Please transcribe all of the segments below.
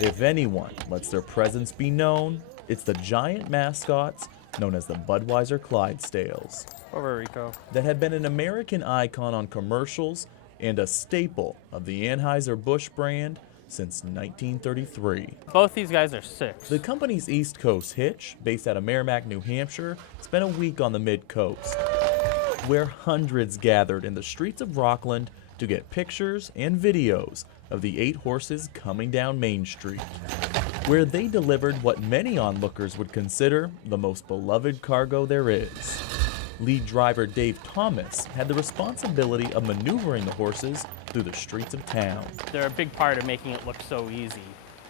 If anyone lets their presence be known, it's the giant mascots known as the Budweiser Clydesdales Over Rico. that have been an American icon on commercials and a staple of the Anheuser-Busch brand since 1933. Both these guys are 6. The company's East Coast hitch, based out of Merrimack, New Hampshire, spent a week on the mid-coast, where hundreds gathered in the streets of Rockland to get pictures and videos of the 8 horses coming down Main Street, where they delivered what many onlookers would consider the most beloved cargo there is. Lead driver Dave Thomas had the responsibility of maneuvering the horses through the streets of town. They're a big part of making it look so easy.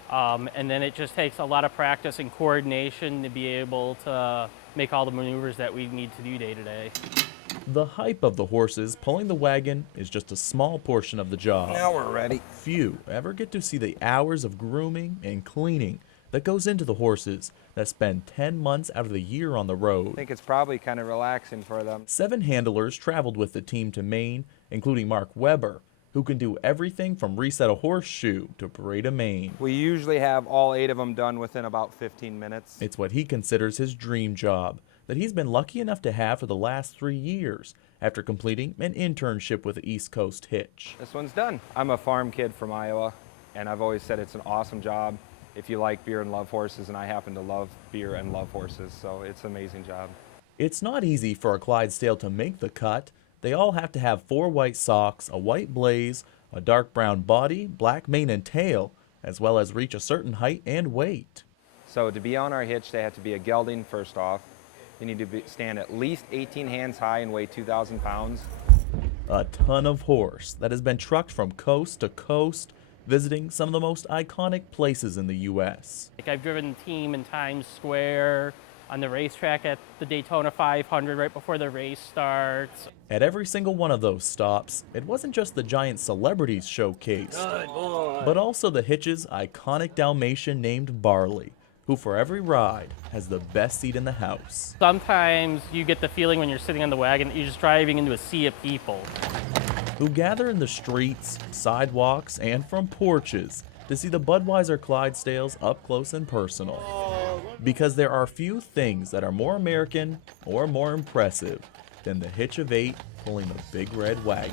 And then it just takes a lot of practice and coordination to be able to make all the maneuvers that we need to do day to day. The hype of the horses pulling the wagon is just a small portion of the job. Now we're ready. Few ever get to see the hours of grooming and cleaning that goes into the horses that spend 10 months out of the year on the road. I think it's probably kind of relaxing for them. 7 handlers traveled with the team to Maine, including Mark Weber, who can do everything from reset a horseshoe to parade a mane. We usually have all 8 of them done within about 15 minutes. It's what he considers his dream job, that he's been lucky enough to have for the last 3 years after completing an internship with the East Coast Hitch. This one's done. I'm a farm kid from Iowa, and I've always said it's an awesome job if you like beer and love horses, and I happen to love beer and love horses, so it's an amazing job. It's not easy for a Clydesdale to make the cut. They all have to have 4 white socks, a white blaze, a dark brown body, black mane and tail, as well as reach a certain height and weight. So to be on our hitch, they have to be a gelding first off. You need to stand at least 18 hands high and weigh 2,000 pounds. A ton of horse that has been trucked from coast to coast, visiting some of the most iconic places in the U.S. Like I've driven the team in Times Square, on the racetrack at the Daytona 500 right before the race starts. At every single one of those stops, it wasn't just the giant celebrities showcased, but also the hitch's iconic Dalmatian named Barley, who for every ride has the best seat in the house. Sometimes you get the feeling when you're sitting on the wagon that you're just driving into a sea of people. Who gather in the streets, sidewalks, and from porches to see the Budweiser Clydesdales up close and personal. Because there are few things that are more American or more impressive than the hitch of 8 pulling the big red wagon.